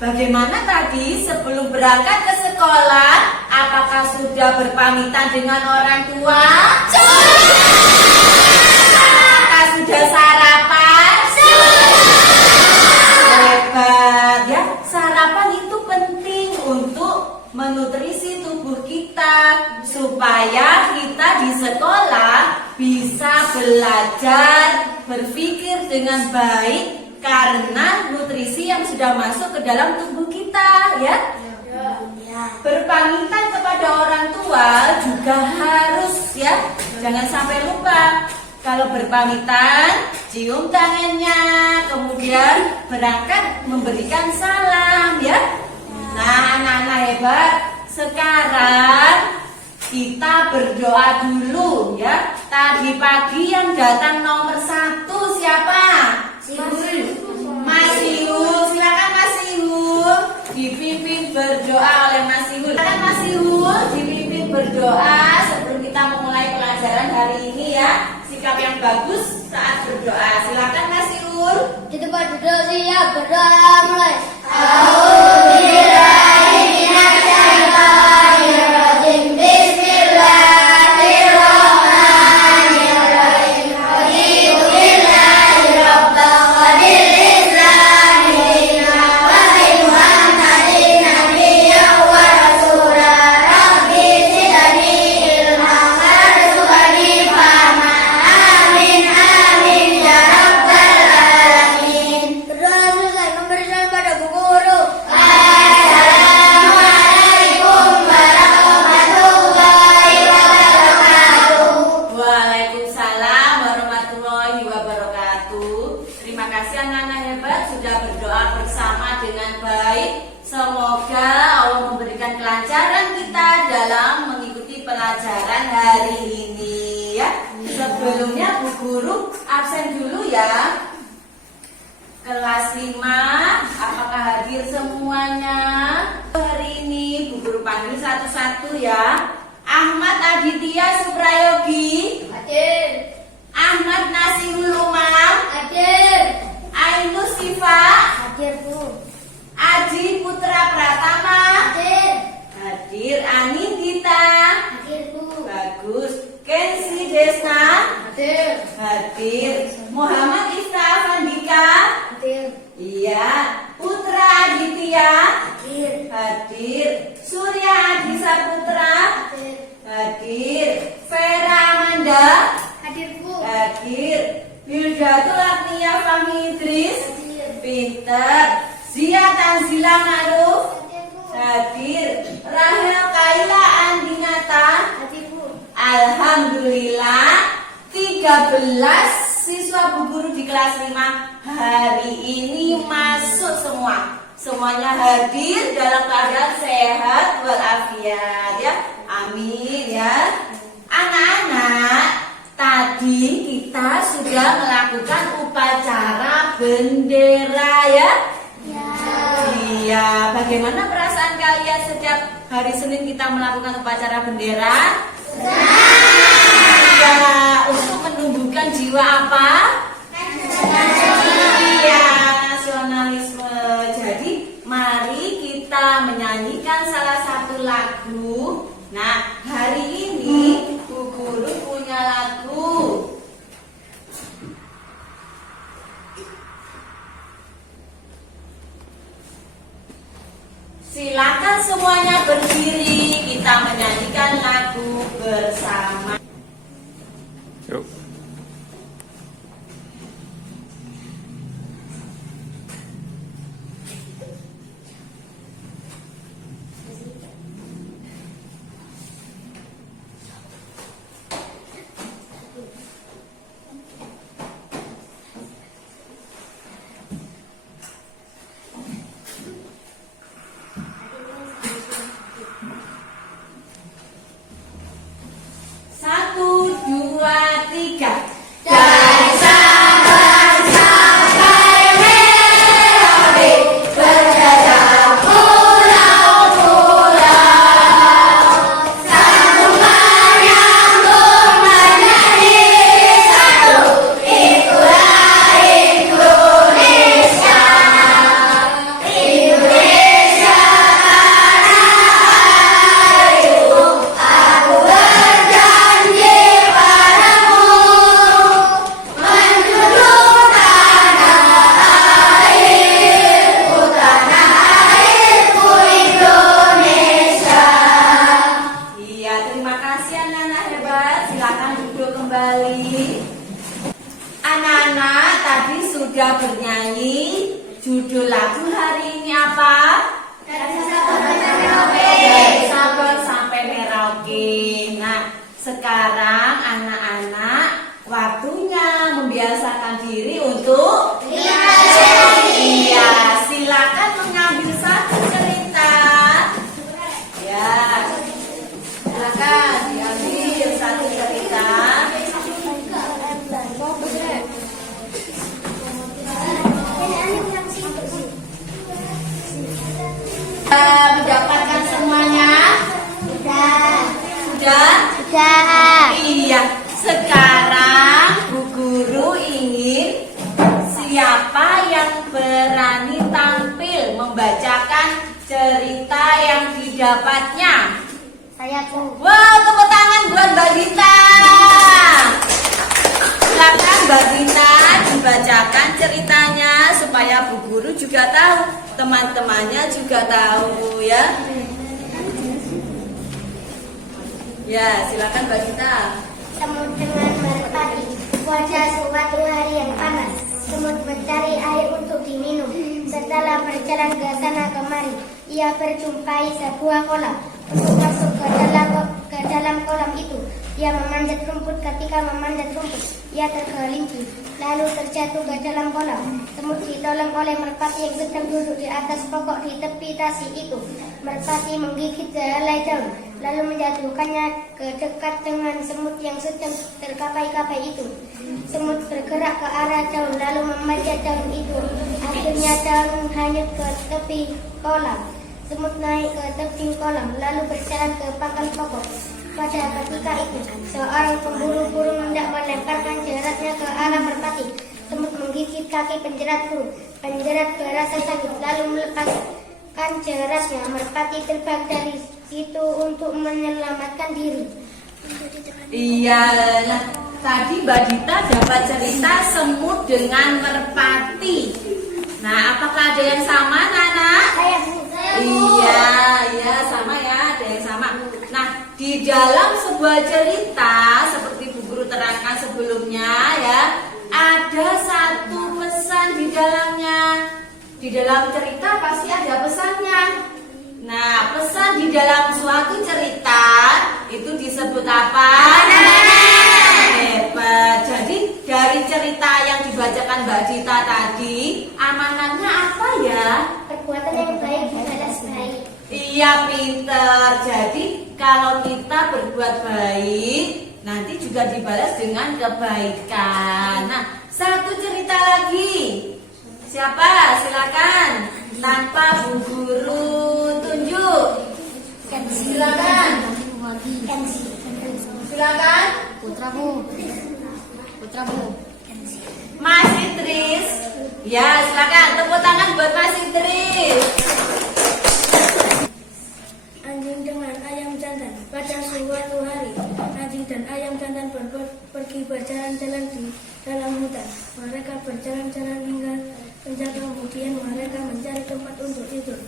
bagaimana tadi sebelum berangkat ke sekolah? Apakah sudah berpamitan dengan orang tua? Apakah sudah sarapan? Hebat ya, sarapan itu penting untuk menutrisi tubuh kita supaya kita di sekolah bisa belajar, berpikir dengan baik karena nutrisi yang sudah masuk ke dalam tubuh kita ya. Berpamitan kepada orang tua juga harus ya, jangan sampai lupa. Kalau berpamitan, cium tangannya, kemudian berangkat memberikan salam ya. Nah, anak-anak hebat, sekarang kita berdoa dulu ya. Tadi pagi yang datang nomor 1 siapa? Mas Ihul, silakan Mas Ihul, dipimpin berdoa oleh Mas Ihul. Silakan Mas Ihul, dipimpin berdoa sebelum kita memulai pelajaran hari ini ya. Sikap yang bagus saat berdoa. Silakan Mas Ihul. Kita berdoa siap, berdoa mulai. A'udzubillahiminasyaitonirrajim. Bismillahirrahmanirrahim. Raditu billahi rabban wa bil islami dinan wa bi Muhammadin nabiyyan wa rasula. Rabbi zidni ilman warzuqni fahma. Amin amin ya rabbal alamin. Berdoa selesai, memberikan pada bu guru. Assalamualaikum warahmatullahi wabarakatuh. Waalaikumsalam warahmatullahi wabarakatuh. Terima kasih anak-anak hebat sudah berdoa bersama dengan baik. Semoga Allah memberikan kelancaran kita dalam mengikuti pelajaran hari ini ya. Sebelumnya Bu Guru absen dulu ya. Kelas 5, apakah hadir semuanya? Hari ini Bu Guru panggil satu-satu ya. Ahmad Aditya Suprayogi, Hadir. Ahmad Nasirul Umam, Hadir. Ainus Sifa, Hadir Bu. Aji Putra Pratama, Hadir. hadir. Anindita, Hadir Bu. bagus. Kensi Desna, Hadir. hadir. Muhammad Ifta Afandika, Hadir. iya. Putra Aditya, Hadir. hadir. Surya Adi Saputra, Hadir. hadir. Vera Amanda, Hadir Bu. hadir. Wildatul Agnia Fahmi Idris, Hadir. pinter. Zia Tanzila Ma'ruf, Hadir Bu. hadir. Rahel Kaila Andinata, Hadir Bu. alhamdulillah 13 siswa Bu Guru di kelas 5 hari ini masuk semua. Semuanya hadir dalam keadaan sehat walafiat ya. Amin ya. Anak-anak, tadi kita sudah melakukan upacara bendera ya. Iya, bagaimana perasaan kalian setiap hari Senin kita melakukan upacara bendera? Ya, untuk menumbuhkan jiwa apa? Iya, nasionalisme. Jadi, mari kita menyanyikan salah satu lagu. Nah, hari ini Bu Guru punya lagu. Silakan semuanya berdiri, kita menyanyikan lagu bersama. Yuk. Judul lagu hari ini apa? Sabun sampai Merauke. Nah, sekarang anak-anak waktunya membiasakan diri untuk iya, silakan mengambil satu cerita. Ya, silakan diambil satu cerita. Mendapatkan semuanya? Sudah? Iya. Sekarang Bu Guru ingin siapa yang berani tampil membacakan cerita yang didapatnya? Saya, Bu. Wow, tepuk tangan buat Mbak Dita. Silakan Mbak Dita dibacakan ceritanya supaya Bu Guru juga tahu, teman-temannya juga tahu ya. Ya, silakan Mbak Dita. Semut dengan merpati. Cuaca suatu hari yang panas. Semut mencari air untuk diminum. Setelah berjalan ke sana kemari, ia berjumpai sebuah kolam. Untuk masuk ke dalam kolam itu, ia memanjat rumput. Ketika memanjat rumput, ia tergelincir, lalu terjatuh ke dalam kolam. Semut ditolong oleh merpati yang sedang duduk di atas pokok di tepi tasi itu. Merpati menggigit sehelai daun, lalu menjatuhkannya ke dekat dengan semut yang sedang terkapai-kapai itu. Semut bergerak ke arah daun, lalu memanjat daun itu. Akhirnya daun hanyut ke tepi kolam. Semut naik ke tebing kolam, lalu berjalan ke pangkal pokok. Pada ketika itu, seorang pemburu burung hendak melemparkan jeratnya ke arah merpati. Semut menggigit kaki penjerat burung. Penjerat berasa sakit, lalu melepaskan jeratnya. Merpati terbang dari situ untuk menyelamatkan diri. Iya, nah, tadi Mbak Dita dapat cerita semut dengan merpati. Nah, apakah ada yang sama, Nana? Iya, sama ya, ada yang sama. Nah, di dalam sebuah cerita seperti Bu Guru terangkan sebelumnya ya, ada satu pesan di dalamnya. Di dalam cerita pasti ada pesannya. Nah, pesan di dalam suatu cerita itu disebut apa? Hebat. Jadi dari cerita yang dibacakan Mbak Dita tadi, amanatnya apa ya? Perbuatan yang baik dibalas baik. Iya, pinter. Jadi kalau kita berbuat baik, nanti juga dibalas dengan kebaikan. Nah, satu cerita lagi. Siapa? Silakan. Tanpa Bu Guru tunjuk. Silakan. Silakan. Putramu. Mas Idris. Ya, silakan. Tepuk tangan buat Mas Idris. Anjing dengan ayam jantan. Pada suatu hari, anjing dan ayam jantan pergi berjalan-jalan di dalam hutan. Mereka berjalan-jalan hingga senja, kemudian mereka mencari tempat untuk tidur.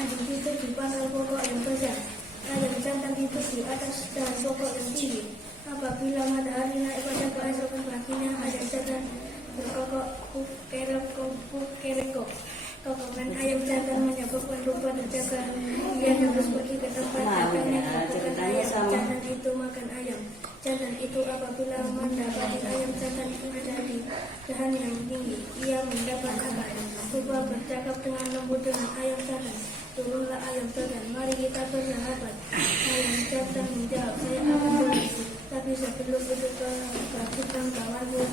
Anjing tidur di pangkal pokok yang besar. Ayam jantan tidur di atas dahan pokok yang tinggi. Apabila matahari naik pada keesokan paginya, ayam jantan berkokok kukereko. Kokokan ayam jantan menyebabkan lupa terjaga. Ia terus pergi ke tempat makannya. Kokokan ayam jantan itu makan ayam jantan itu. Apabila mendapati ayam jantan itu ada di dahan yang tinggi, ia mendapat kabar. Lupa bercakap dengan lembut dengan ayam jantan. Turunlah ayam jantan, mari kita bersahabat. Ayam jantan menjawab, saya akan turun, tapi sebelum itu perhatikan kawanku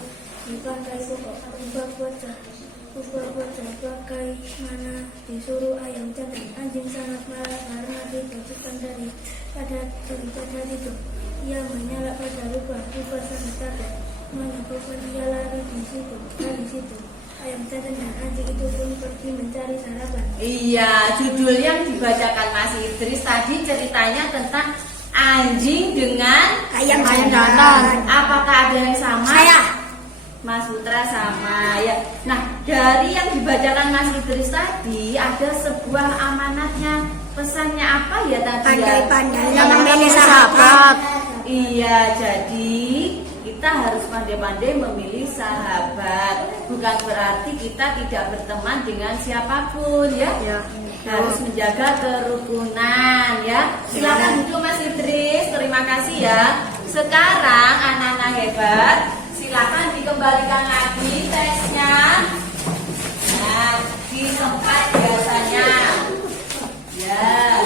di pantai pokok. Ubah bocah bagaimana disuruh ayam jantan. Anjing sangat marah karena diberikan pada cerita tadi itu. Ia menyalak pada rubah sangat takut, menyebabkan ia lari dari situ. Ayam jantan dan anjing itu pun pergi mencari sarapan. Iya, judul yang dibacakan Mas Idris tadi ceritanya tentang anjing dengan Ayam jantan. Apakah ada yang sama? Saya. Mas Putra sama ya. Nah, dari yang dibacakan Mas Idris tadi ada sebuah amanatnya. Pesannya apa ya tadi? Pandai-pandai Ya? memilih sahabat. Iya, jadi kita harus pandai-pandai memilih sahabat. Bukan berarti kita tidak berteman dengan siapapun ya. Harus menjaga kerukunan ya. Silakan duduk Mas Idris. Terima kasih ya. Sekarang anak-anak hebat, silakan dikembalikan lagi teksnya. Nah, di tempat biasanya. Ya.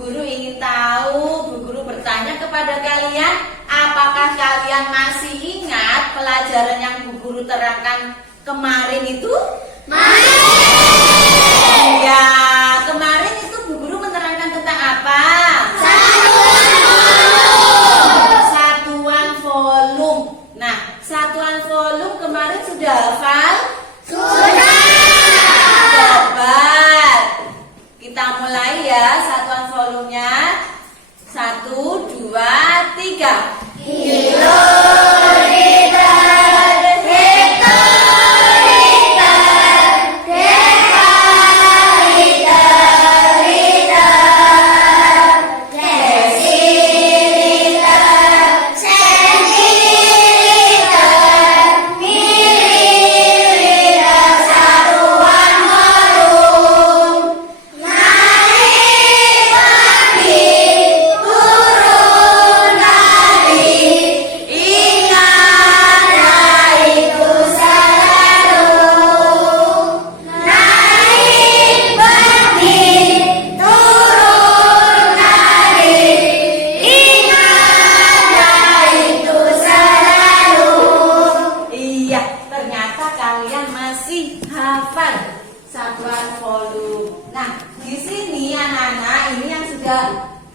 Guru ingin tahu, Bu Guru bertanya kepada kalian, apakah kalian masih ingat pelajaran yang Bu Guru terangkan kemarin itu? Masih. Ya, kemarin itu Bu Guru menerangkan tentang apa? Satuan volume. Nah, satuan volume kemarin sudah hafal? Sudah. Hebat. Kita mulai ya satuan volumenya. 1, 2, 3.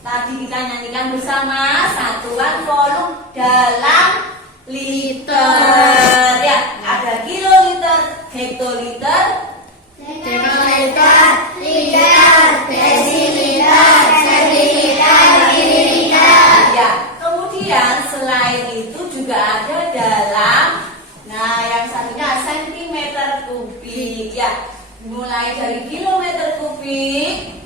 Tadi kita nyanyikan bersama satuan volume dalam liter. Ya, ada kiloliter, hektoliter, dekaliter, liter, desiliter, sentiliter, mililiter. Ya, kemudian selain itu juga ada dalam, nah yang satunya sentimeter kubik. Ya, mulai dari kilometer kubik.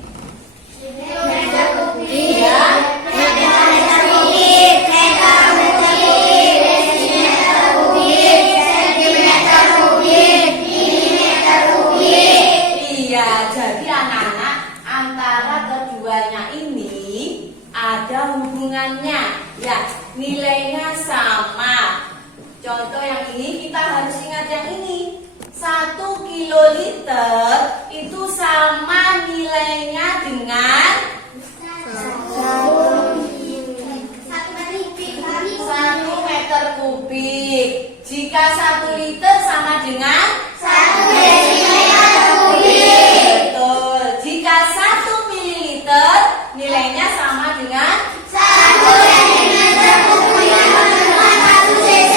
Meter kubik, ya. Meter kubik, meter kubik, desimeter kubik, sentimeter kubik, milimeter kubik. Iya, jadi anak-anak antara keduanya ini ada hubungannya, ya. Nilainya sama. Contoh yang ini kita harus ingat yang ini. 1 kiloliter itu sama nilainya dengan 1 meter kubik. Jika 1 liter sama dengan 1 desiliter kubik. Betul. Jika 1 mililiter nilainya sama dengan 1 desiliter kubik dengan 1 cc.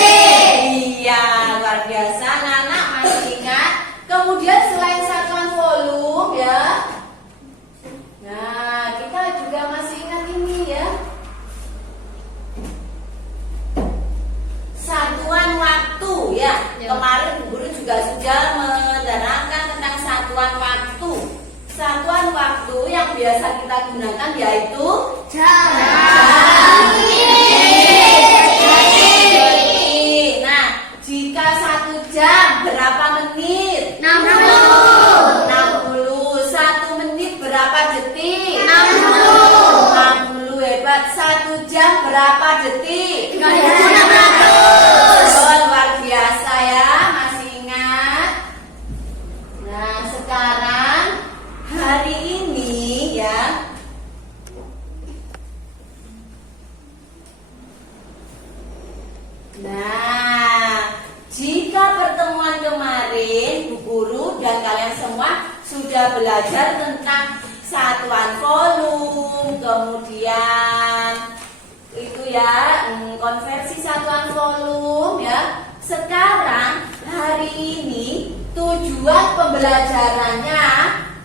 Iya, luar biasa. Anak-anak masih ingat. Kemudian selain satuan volume ya. Nah, kita juga masih ingat ini ya. Satuan waktu ya. Kemarin Bu Guru juga sudah menerangkan tentang satuan waktu. Satuan waktu yang biasa kita gunakan yaitu jam. Nah, jika 1 jam berapa menit? 60. 1 menit berapa detik? 60. Hebat. 1 jam berapa detik? 3600. Oh, luar biasa ya, masih ingat. Nah, sekarang hari ini ya. Nah, jika pertemuan kemarin Bu Guru dan kalian semua sudah belajar tentang satuan volume, kemudian itu ya konversi satuan volume ya. Sekarang hari ini tujuan pembelajarannya,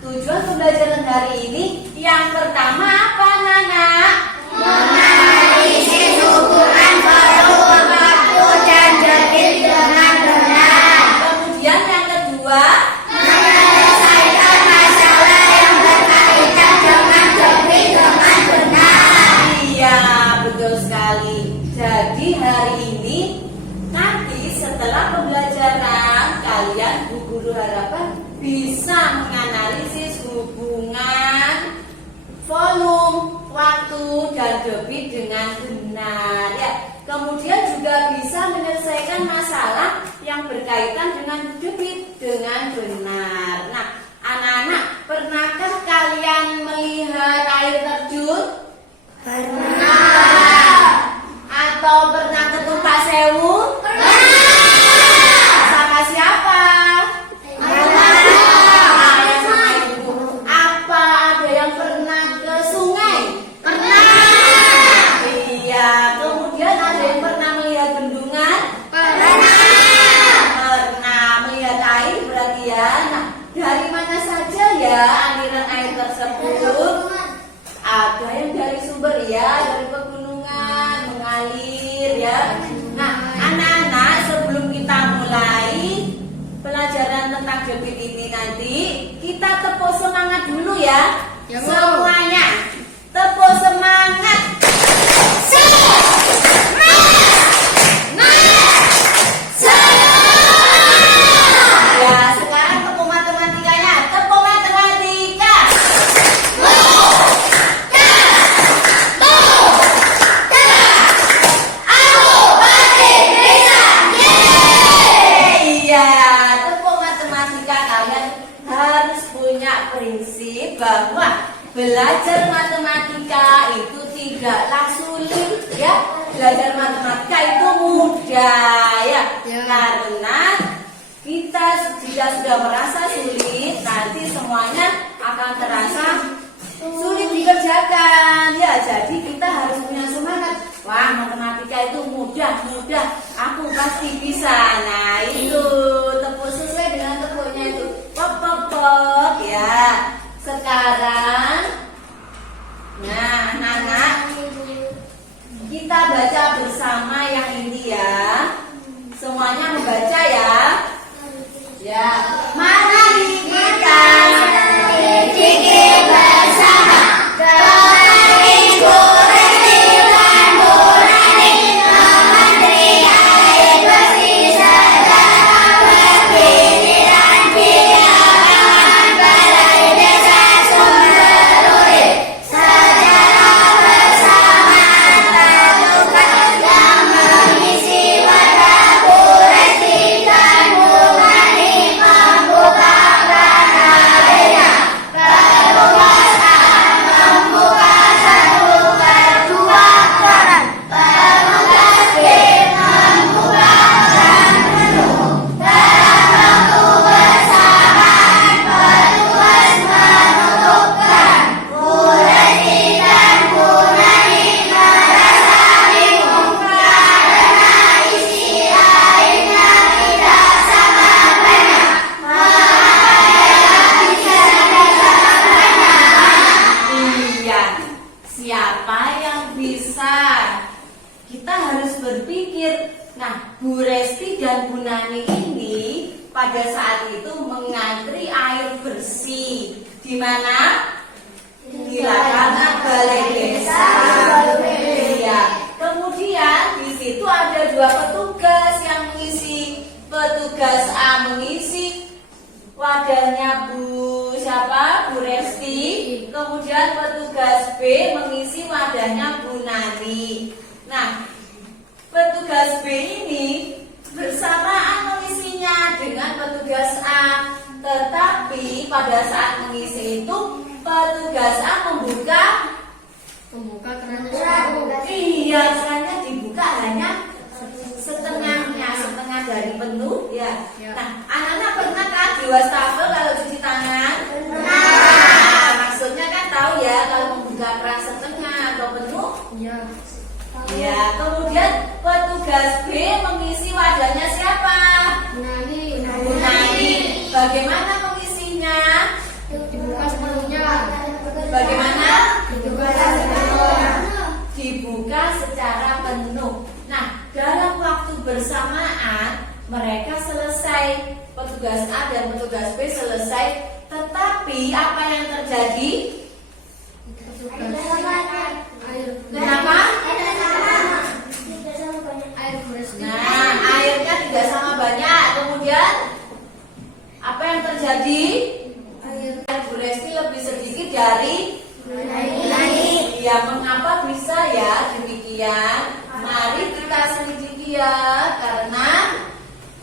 tujuan pembelajaran hari ini yang pertama apa Nana? Menganalisis hubungan volume waktu dan detik dengan benar. Kemudian yang kedua, menyelesaikan masalah yang berkaitan dengan detik dengan benar. juga bisa menyelesaikan masalah yang berkaitan dengan debit dengan benar. Nah, anak-anak, pernahkah kalian melihat air terjun? Pernah. Atau pernah ke Tumpak Sewu? Pernah. Sama siapa? Apa ada yang pernah ke sungai? Pernah. Iya. Kemudian ada yang pernah melihat bendungan? Pernah melihat air berarti ya. Nah, dari mana saja ya aliran air tersebut? Ada yang dari sumber ya, dari pegunungan mengalir ya. Nah, anak-anak, sebelum kita mulai pelajaran tentang debit ini nanti, kita tepuk semangat dulu ya. Semuanya tepuk semangat. Ya, sekarang tepuk matematikanya. Tepuk matematika. Iya, tepuk matematika. Kalian harus punya prinsip bahwa belajar matematika itu tidaklah sulit ya. Belajar matematika itu mudah ya. Karena kita jika sudah merasa sulit, nanti semuanya akan terasa sulit dikerjakan ya. Jadi kita harus punya semangat. Wah, matematika itu mudah, aku pasti bisa. Nah, itu tepuk sesuai dengan tepuknya itu. Pop pop pop ya. Sekarang, nah anak-anak, kita baca bersama yang ini ya. Semuanya membaca ya. Ya, mari kita zikir bersama. Siapa yang bisa? Kita harus berpikir. Nah, Bu Resti dan Bu Nani ini pada saat itu mengantri air bersih. Di mana? Di lapangan balai desa. Iya. Kemudian di situ ada dua petugas yang mengisi. Petugas A mengisi wadahnya Bu siapa? Bu Resti. Kemudian petugas B mengisi wadahnya Bu Nani. Nah, petugas B ini bersamaan mengisinya dengan petugas A. Tetapi pada saat mengisi itu petugas A membuka kerannya. Iya, kerannya dibuka hanya setengah dari penuh ya. Nah, anak-anak pernah kan di wastafel kalau cuci tangan? Nah, maksudnya kan tahu ya kalau membuka keran setengah atau penuh? Iya. Ya, kemudian petugas B mengisi wadahnya siapa? Bu Nani. Bagaimana mengisinya? Dibuka sepenuhnya. Bagaimana? Dibuka secara penuh. Nah, dalam waktu bersamaan mereka selesai, petugas A dan petugas B selesai. Tetapi apa yang terjadi? Kenapa? Nah, airnya tidak sama banyak. Kemudian apa yang terjadi? Air Bu Resti lebih sedikit dari Ya, mengapa bisa ya demikian? Mari kita selidiki Iya, karena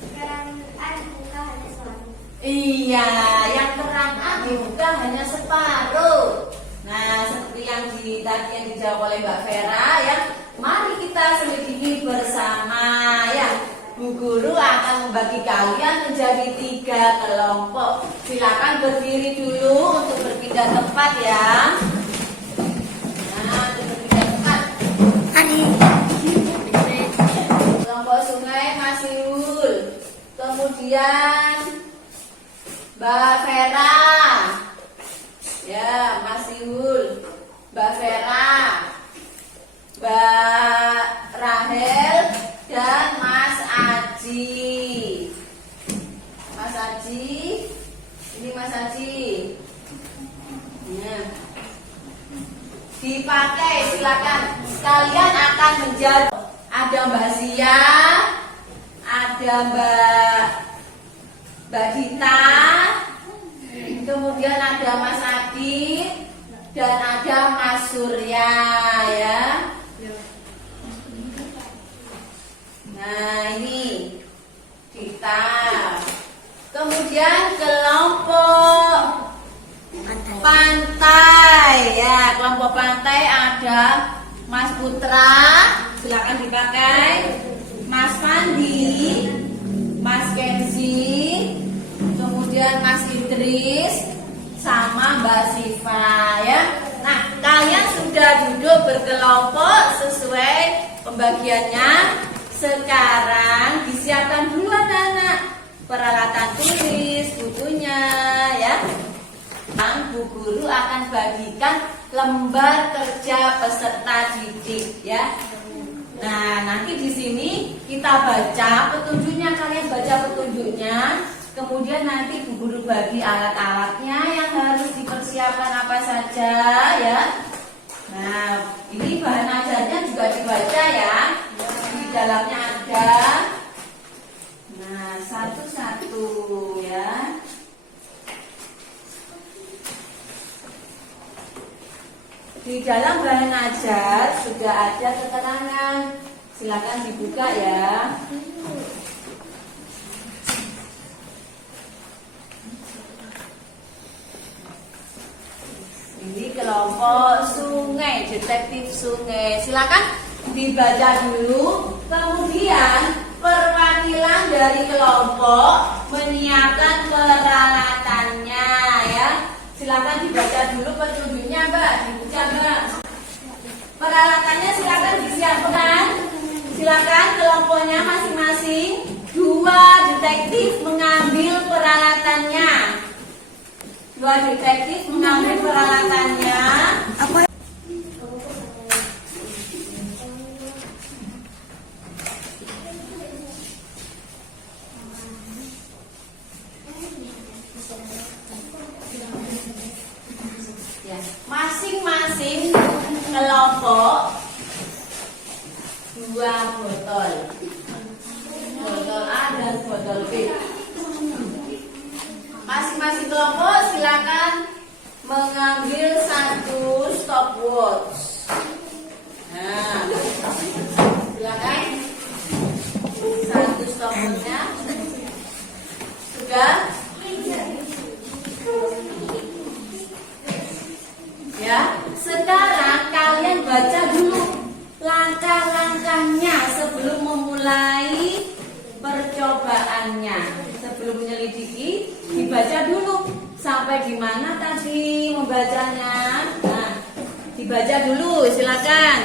dibuka hanya suatu. iya, yang keran dibuka hanya separuh. Nah, seperti yang tadi yang dijawab oleh Mbak Vera ya. Mari kita selidiki bersama ya. Bu Guru akan membagi kalian menjadi 3 kelompok. Silakan berdiri dulu untuk berpindah tempat ya. Nah, untuk berpindah tempat. Kelompok sungai Mas Iul. Kemudian Mbak Vera. Ya, Mas Iul. Mbak Vera. Mbak Rahel dan Mas Aji. Mas Aji, ini Mas Aji. Ya. Dipakai, silakan. Kalian akan menjadi ada Mbak Zia, ada Mbak Dita, kemudian ada Mas Adit dan ada Mas Surya ya. Nah, ini Dita. Kemudian kelompok pantai ya, kelompok pantai ada Mas Putra, silakan dipakai. Mas Fandi, Mas Kenzi, kemudian Mas Idris sama Mbak Siva ya. Nah, kalian sudah duduk berkelompok sesuai pembagiannya. Sekarang disiapkan dulu anak-anak peralatan tulis, bukunya ya. Bu Guru akan bagikan lembar kerja peserta didik ya. Nah, nanti di sini kita baca petunjuknya, kalian baca petunjuknya. Kemudian nanti Bu Guru bagi alat-alatnya yang harus dipersiapkan apa saja ya. Nah, ini bahan ajarnya juga dibaca ya. Di dalamnya ada. Nah, satu-satu ya. Di dalam bahan ajar sudah ada keterangan. Silakan dibuka ya. Ini kelompok sungai, detektif sungai. Silakan dibaca dulu. Kemudian perwakilan dari kelompok menyiapkan peralatannya ya. Silakan dibaca dulu petunjuknya, Mbak. Dibaca, Mbak. Peralatannya silakan disiapkan. Silakan kelompoknya masing-masing. 2 detektif mengambil peralatannya. 2 detektif mengambil peralatannya. Ya, masing-masing kelompok 2 botol. Botol A dan botol B. Masing-masing kelompok silakan mengambil 1 stopwatch. Nah, silakan 1 stopwatchnya. Sudah? Ya, sekarang kalian baca dulu langkah-langkahnya sebelum memulai percobaannya. Sebelum menyelidiki, dibaca dulu sampai di mana tadi membacanya. Nah, dibaca dulu, silakan.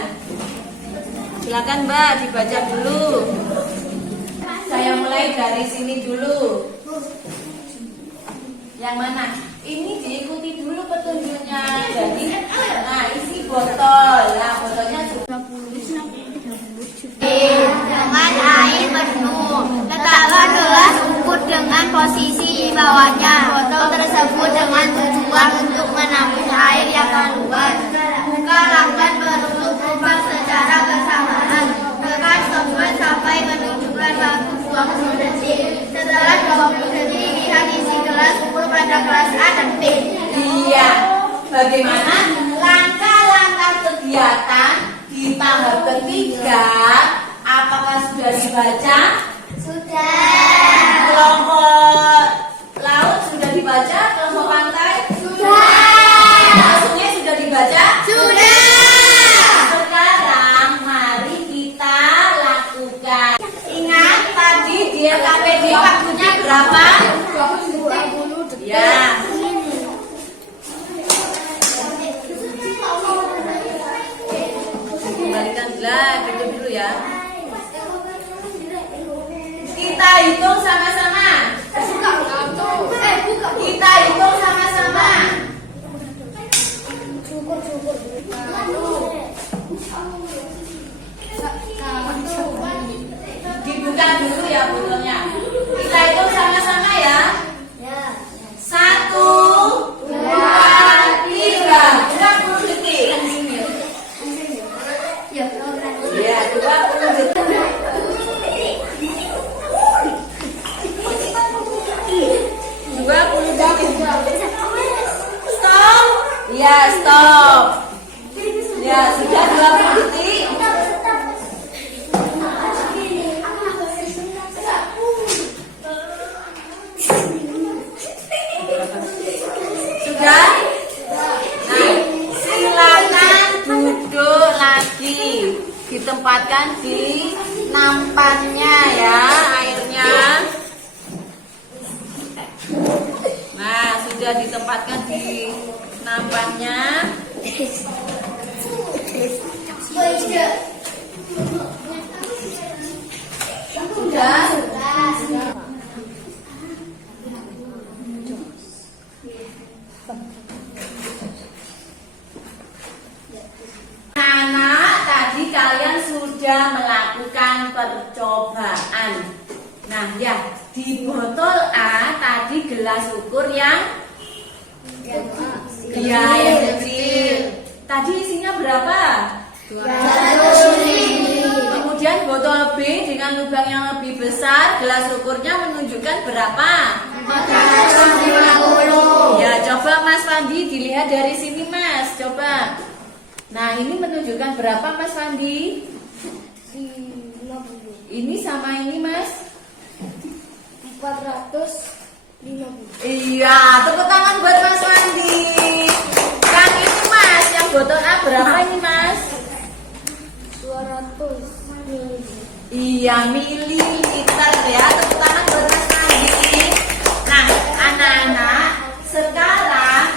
Silakan Mbak, dibaca dulu. Saya mulai dari sini dulu. Yang mana? Ini diikuti dulu petunjuknya. Jadi, nah isi botol. Nah, botolnya Dengan air penuh. Letakkan gelas ukur dengan posisi di bawahnya. Botol tersebut dengan tujuan untuk menampung air yang keluar. Buka lakukan penutup lubang secara bersamaan. Tekan stopwatch sampai menunjukkan waktu 20 detik. Setelah 20 detik, lihat isi gelas ukur pada kelas A dan B. iya. Bagaimana langkah-langkah kegiatan di tahap ketiga Apakah sudah dibaca? Sudah. Kelompok laut sudah dibaca? Kelompok pantai? Sudah. Sungai sudah dibaca? Sudah. Sekarang mari kita lakukan. Ingat tadi di LKPD waktunya berapa? 20 detik. Ya. Kembalikan dulu ya. Kita hitung sama-sama. Kita hitung sama-sama. Dibuka dulu ya botolnya. Kita hitung sama-sama ya. 1, 2, 3. 20 detik. Ya, 20 detik. 20 detik. Stop. Ya, stop. Ya, sudah 20 detik. Sudah? Nah, silakan duduk lagi. Ditempatkan di nampannya ya, airnya. Nah, sudah ditempatkan di nampannya. Sudah? Anak, tadi kalian sudah melakukan percobaan. Nah, ya, di botol A tadi gelas ukur yang yang kecil. Tadi isinya berapa? 200. Kemudian botol B dengan lubang yang lebih besar, gelas ukurnya menunjukkan berapa? 450. Ya, coba Mas Fandi dilihat dari sini, Mas. Coba. Nah, ini menunjukkan berapa, Mas Fandi? 50. Ini sama ini, Mas? 450. Iya, tepuk tangan buat Mas Fandi. Yang ini, Mas, yang botol A berapa ini, Mas? 200 ml. Iya, mililiter ya. Tepuk tangan buat Mas Fandi. Nah, anak-anak, sekarang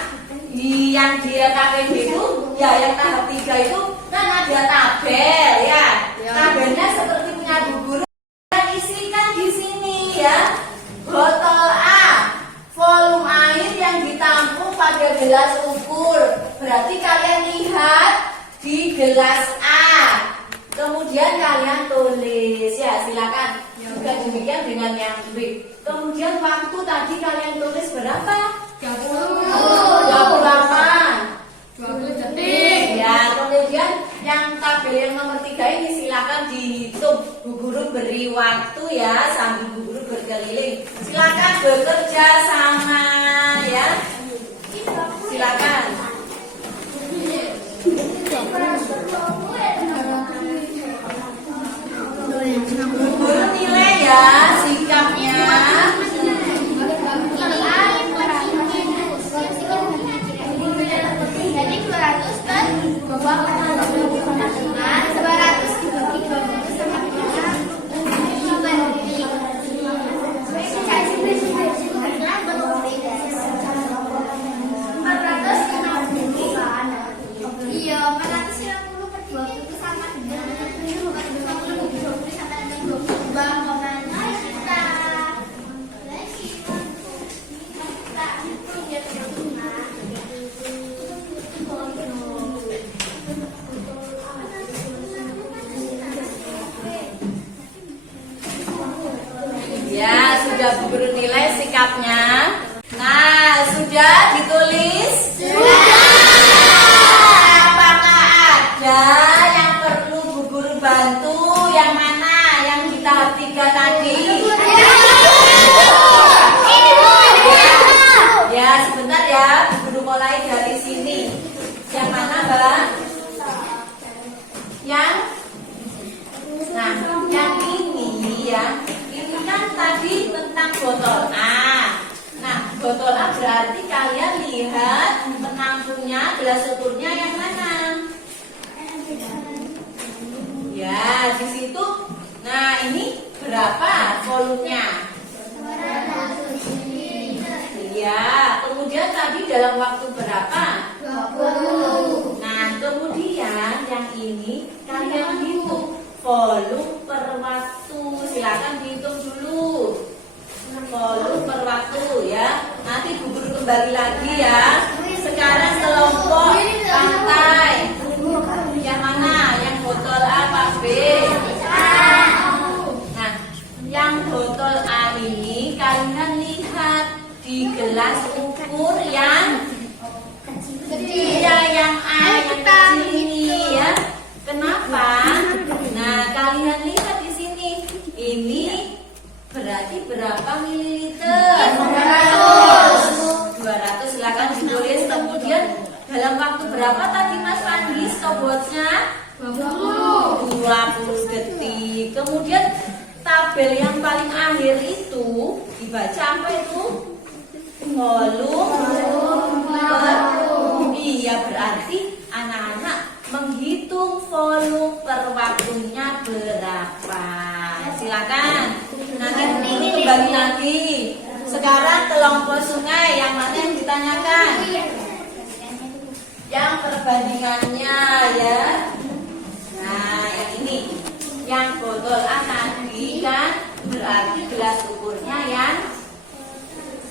yang di LKPD itu, ya yang tahap 3 itu kan ada tabel ya. Tabelnya seperti punya Bu Guru. Yang isikan di sini ya. Botol A, volume air yang ditampung pada gelas ukur. Berarti kalian lihat di gelas A. Kemudian kalian tulis ya, silakan. Juga demikian dengan yang B. Kemudian waktu tadi kalian tulis berapa? 20 detik. Ya, kemudian yang tabel yang nomor 3 ini silakan dihitung. Bu Guru beri waktu ya sambil Bu Guru berkeliling. Silakan bekerja sama ya. Silakan. Bu Guru nilai ya sikapnya. Jadi 200 kan 200 dibagi 20 sama dengan 450 kan? Iya, 450 per 20 itu sama dengan 20 sama dengan 22,5 juta. Ya, sudah Bu Guru nilai sikapnya. Nah, sudah ditulis? Apakah ada yang perlu Bu Guru bantu? Yang mana? Yang di tahap 3 tadi? Ya, sebentar ya. Bu Guru mulai dari sini. Yang mana, Mbak? Yang? Nah, tadi tentang botol A. Nah, botol A berarti kalian lihat penampungnya, gelas ukurnya yang mana? Ya, di situ. Nah, ini berapa volumenya? Iya, kemudian tadi dalam waktu berapa? 20. Nah, kemudian yang ini kalian hitung volume per waktu. Silakan dihitung dulu. Volume per waktu ya. Nanti Bu Guru kembali lagi ya. Sekarang kelompok pantai. Yang mana? Yang botol A apa B? Nah, yang botol A ini kalian lihat di gelas ukur yang kecil, yang A yang kecil ini ya. Kenapa? Nah, kalian lihat di sini. Ini berarti berapa mililiter? 200. Silakan ditulis. Kemudian dalam waktu berapa tadi Mas Pandi stopwatchnya? 20 detik. Kemudian tabel yang paling akhir itu dibaca apa itu? Volume per. Iya, berarti anak-anak menghitung volume per waktunya berapa. Silakan. Nanti dulu kembali lagi. Sekarang kelompok sungai yang mana yang ditanyakan? Yang perbandingannya ya. Nah, yang ini. Yang botol A tadi kan berarti gelas ukurnya yang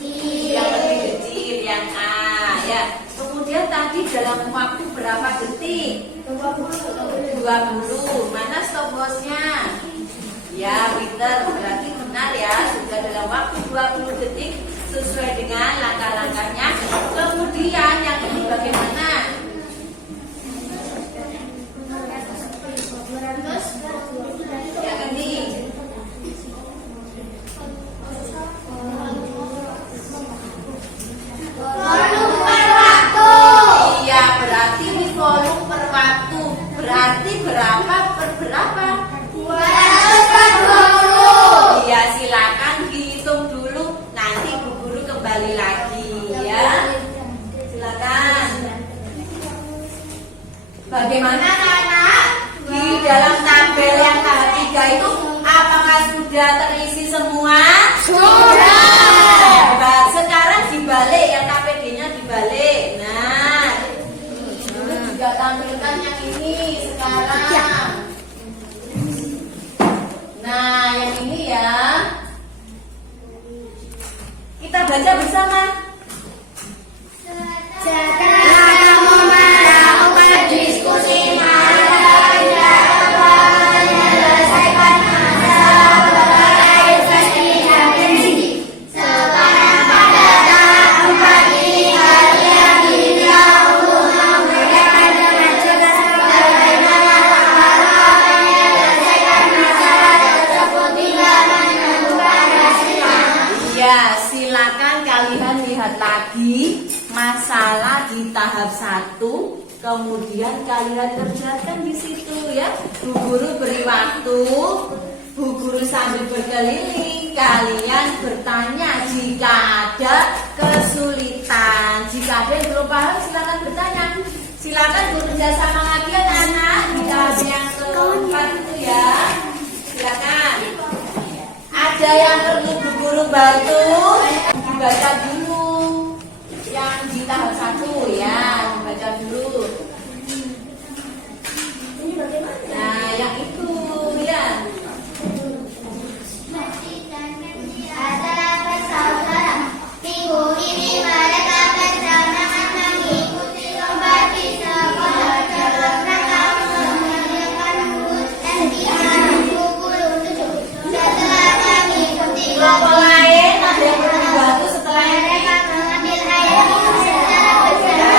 lebih kecil, yang A ya. Kemudian tadi dalam waktu berapa detik? 20. Mana stopwatchnya? Ya, Winter, berarti benar ya. Sudah dalam waktu 20 detik sesuai dengan langkah-langkahnya. Kemudian yang ini bagaimana? Yang ini. Volume per waktu. Iya, berarti ini volume per waktu. Berarti berapa per berapa? 220. Iya, silakan dihitung dulu. Nanti Bu Guru kembali lagi ya. Silakan. Bagaimana anak-anak? Di dalam tabel yang tahap 3 itu apakah sudah terisi semua? Sudah. Hebat. Sekarang dibalik, yang KPD-nya dibalik. Nah, Guru juga tampilkan yang ini sekarang. Nah, yang ini ya. Kita baca bersama. Setelah melakukan diskusi menyelesaikan masalah berbagai investigasi. Sekarang pada tahap 4 ini kalian didahului memberikan dengan jelas bagaimana cara menyelesaikan masalah tersebut hingga menentukan hasilnya. Ya, silakan kalian lihat lagi masalah di tahap 1. Kemudian kalian kerjakan di situ ya. Bu Guru beri waktu. Bu Guru sambil berkeliling. Kalian bertanya jika ada kesulitan. Jika ada yang belum paham silakan bertanya. Silakan bekerja sama lagi anak-anak di tahap yang keempat itu ya. Silakan. Ada yang perlu Bu Guru bantu? Dibaca dulu yang di tahap 1 ya, dibaca dulu. Nah, yang itu ya. Adalah bersaudara. Minggu ini mereka berjalan mengikuti lomba di sekolah dalam rangka mengadakan HUT SI 67. Setelah mengikuti Kelompok lain ada yang perlu dibantu setelah ini? mereka mengambil air secara berjalan.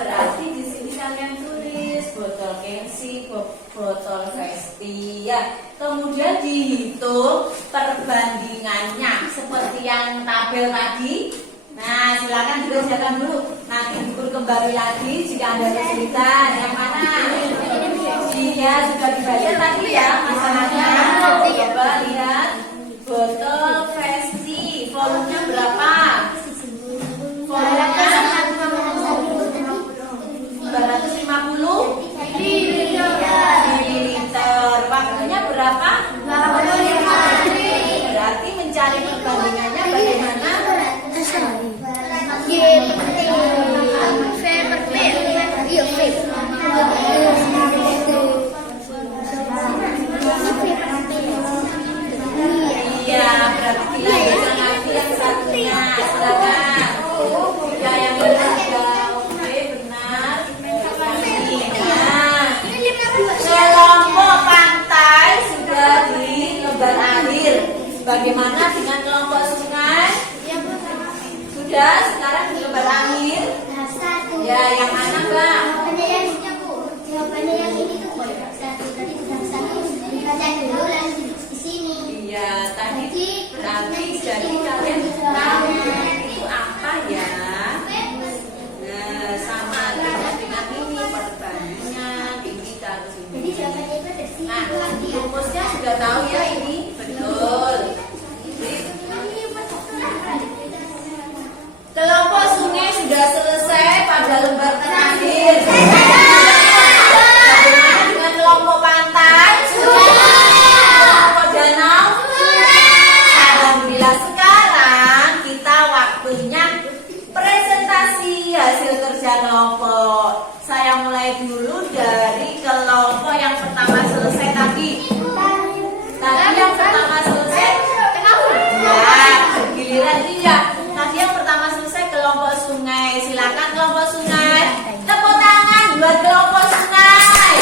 berarti di sini kalian tulis botol Kensi, botol Festi ya. Kemudian dihitung perbandingannya seperti yang tabel tadi. Nah, silakan dikerjakan dulu. Nanti diukur kembali lagi jika ada kesulitan. Yang mana? Iya, sudah dibaca tadi ya masalahnya. Coba lihat botol Festi, volumenya berapa? Volumenya 250 mililiter. Waktunya berapa? 25 detik. Berarti mencari perbandingannya bagaimana? Iya, berarti dilanjutkan lagi yang satunya. Silakan. Ya, yang ini sudah oke, benar. Nah, kelompok pantai sudah di lembar akhir. Bagaimana dengan kelompok sungai? Sudah, sekarang di lembar akhir. Ya, yang mana, Mbak? Jawabannya yang ini tuh satu. Tadi sudah satu. Dibaca dulu langsung duduk di sini. Iya, tadi berarti jadi kalian tahu itu apa ya? Nah, sama dengan ini perbandingan ini harus Jadi ini. jawabannya itu ada sini. Nah, rumusnya sudah tahu ya ini betul. Kelompok sungai sudah selesai pada lembar terakhir. Bagaimana dengan kelompok pantai? Kelompok danau? Alhamdulillah, sekarang kita waktunya presentasi hasil kerja kelompok. Saya mulai dulu dari kelompok yang pertama selesai tadi. Tadi yang pertama selesai. Ya, giliran dia. Tadi yang pertama selesai kelompok sungai. Silakan kelompok sungai. Tepuk tangan buat kelompok sungai.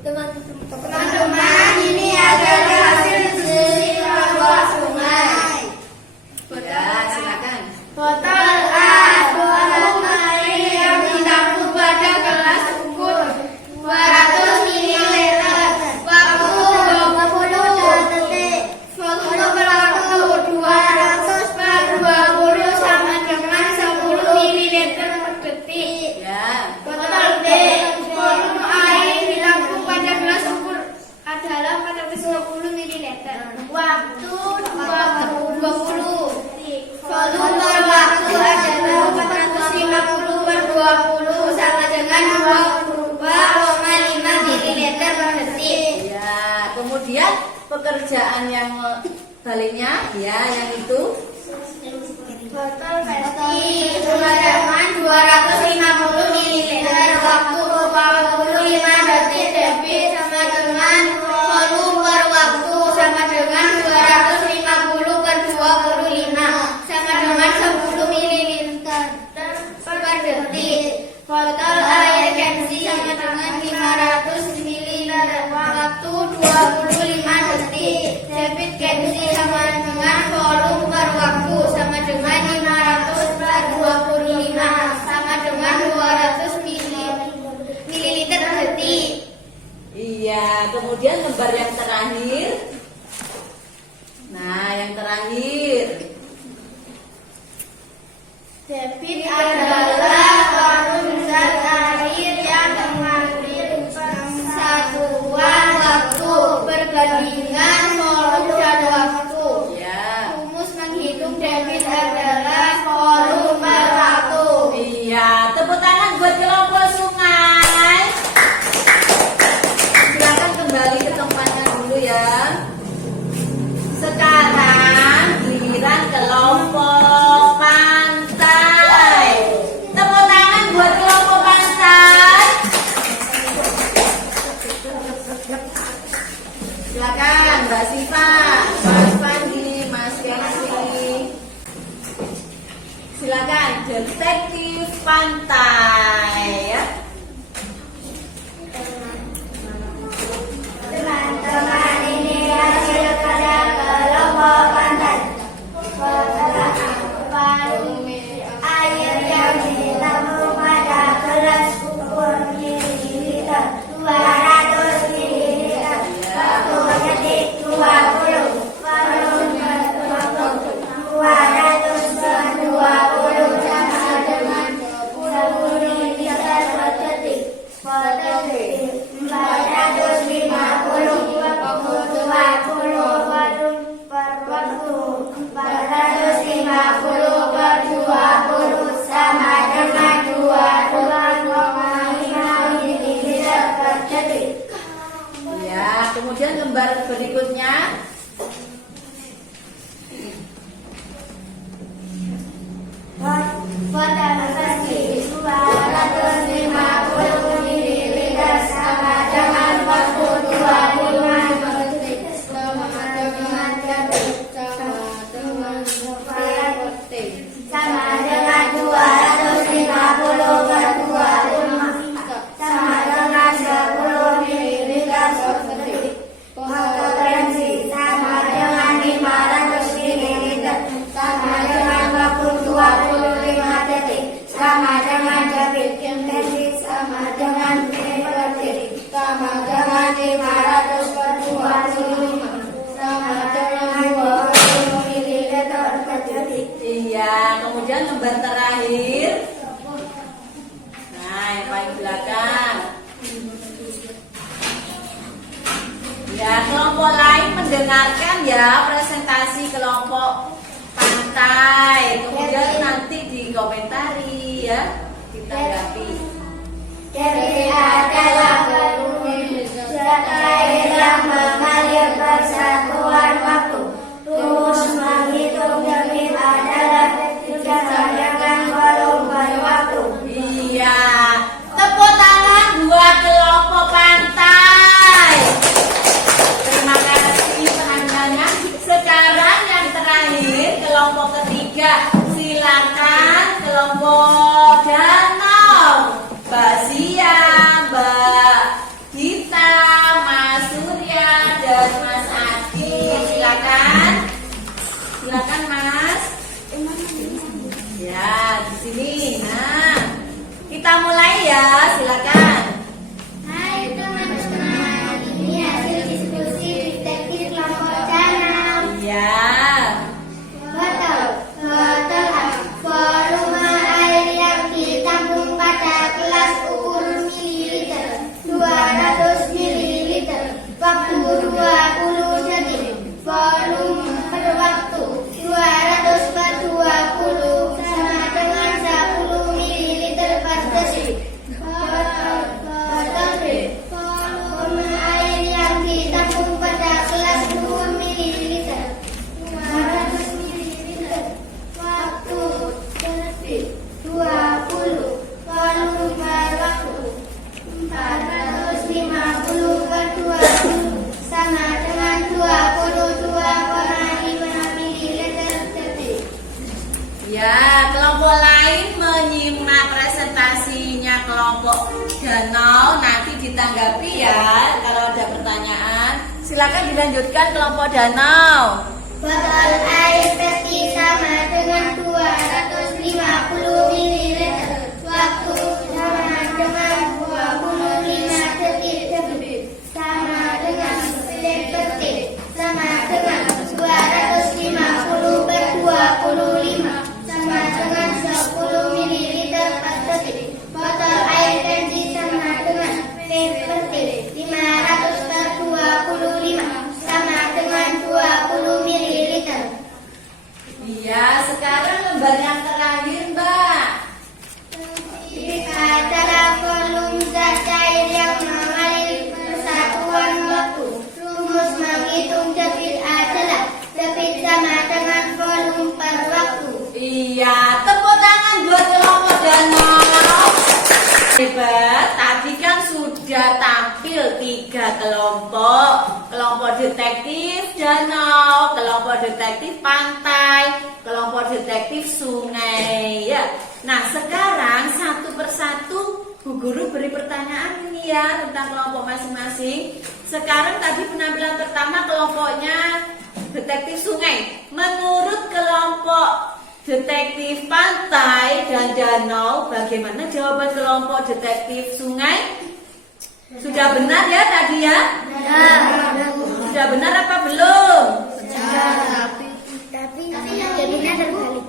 Teman-teman, ini adalah hasil diskusi kelompok sungai. Ya, silakan. Botol A, botol air yang ditampung pada gelas ukur 200 ml. Waktu 20 detik. Volume berlaku 200 per 20 sama dengan 10 ml per detik. Ya. Botol B, volume air ditampung pada gelas ukur adalah 450 ml. Waktu 20. Volume berwaktu adalah 450 per 20 sama dengan 2,5 ml per detik. Ya, kemudian pekerjaan yang baliknya ya yang itu. Botol Festi teman-teman 250 ml. Waktu 45 detik. Debit sama dengan volume berwaktu sama dengan 250 per 25 sama dengan 10 ml per detik. Botol air Kensi sama dengan 500 ml. Waktu 25 detik. Debit Kensi sama dengan volume berwaktu sama dengan 500 per 25 sama dengan 200 ml per detik. Iya, kemudian lembar yang terakhir. Nah, yang terakhir. Debit adalah volume zat air yang mengambil satuan waktu perbandingan volume dan waktu. Ya. Rumus menghitung debit adalah volume per waktu. Iya, tepuk tangan buat kelompok sungai. Silakan kembali ke tempatnya dulu ya. Sekarang giliran kelompok pantai. Tepuk tangan buat kelompok pantai. Silakan Mbak Siva, Mas Pandi, Mas Kensi. Silakan detektif pantai ya. Teman-teman, ini hasil kerja kelompok pantai. Volume air lembar berikutnya. Potensi 250 mililiter sama dengan 42,5 detik sama dengan 250 per 25 sama dengan 10 mililiter per detik. Potensi sama dengan 500 mililiter sama dengan 25 detik sama dengan debit. Intensi sama dengan detik sama dengan 500 per 25 sama dengan 20 mililiter per detik. Iya, kemudian lembar terakhir. Nah, yang paling belakang. Ya, kelompok lain mendengarkan ya presentasi kelompok pantai. Kemudian nanti dikomentari ya, ditanggapi. Dewi adalah zat air yang mengalir bersatuan waktu. Rumus menghitung debit adalah sama dengan volume per waktu. Iya, tepuk tangan buat kelompok pantai. Terima kasih penangannya. Sekarang yang terakhir kelompok ketiga. Silakan kelompok danau. Mbak Sia, Mbak Gita, Mas Surya, dan Mas Adi. Silakan. Silakan Mas. Ya, di sini. Nah, kita mulai ya. Silakan. Hai teman-teman, ini hasil diskusi detektif kelompok danau. Ya. Volume air yang ditampung pada gelas ukur mililiter 200 mililiter. Waktu 20 detik. Volume per waktu 200 per 20 sama dengan 10 mililiter per detik. Volume air yang ditampung pada gelas ukur mililiter 200 mililiter. Waktu detik 20. Volume per waktu 450 per 20 sama dengan 22,5 mililiter detik. Ya, kelompok lain menyimak presentasinya kelompok danau. Nanti ditanggapi ya kalau ada pertanyaan. Silakan dilanjutkan kelompok danau. Botol air peti sama dengan 250 mililiter. Waktu sama dengan 25 detik. Sama dengan detik. Sama dengan 250 per 25. Sama dengan 10 mililiter per detik. Botol air peti sama dengan peti 500 per 25. Sama dengan 20 mililiter. Iya, sekarang lembar yang terakhir, Mbak. Adalah volume zat cair yang mengalir persatuan waktu. Rumus menghitung debit adalah debit sama dengan volume per waktu. Iya, tepuk tangan buat kelompok danau. Hebat, tadi kan sudah tampil 3 kelompok. Kelompok detektif danau, kelompok detektif pantai, kelompok detektif sungai ya. Nah, sekarang satu persatu Bu Guru beri pertanyaan ini ya tentang kelompok masing-masing. Sekarang tadi penampilan pertama kelompoknya detektif sungai. Menurut kelompok detektif pantai dan danau, bagaimana jawaban kelompok detektif sungai? Sudah benar ya tadi ya? Sudah benar apa belum? Tapi jadinya terbalik.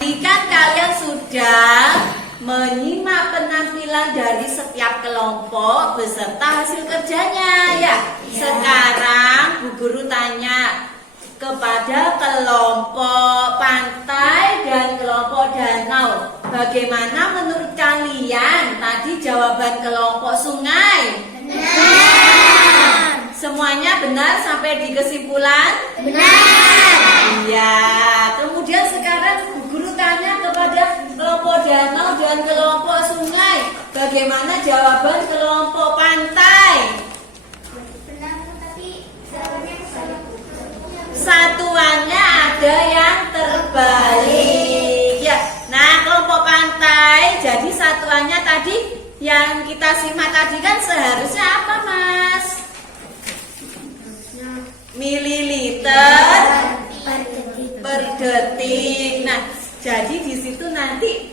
Jika kalian sudah menyimak penampilan dari setiap kelompok beserta hasil kerjanya ya. Sekarang Bu Guru tanya kepada kelompok pantai dan kelompok danau, bagaimana menurut kalian tadi jawaban kelompok sungai? Benar. Semuanya benar sampai di kesimpulan? Benar. Iya. Kemudian sekarang Bu Guru tanya kepada kelompok danau dan kelompok sungai. Bagaimana jawaban kelompok pantai? Benar, tapi jawabannya berbalik. Satuannya ada yang terbalik. Ya. Nah, kelompok pantai jadi satuannya tadi yang kita simak tadi kan seharusnya apa, Mas? Mililiter per detik. Nah, jadi di situ nanti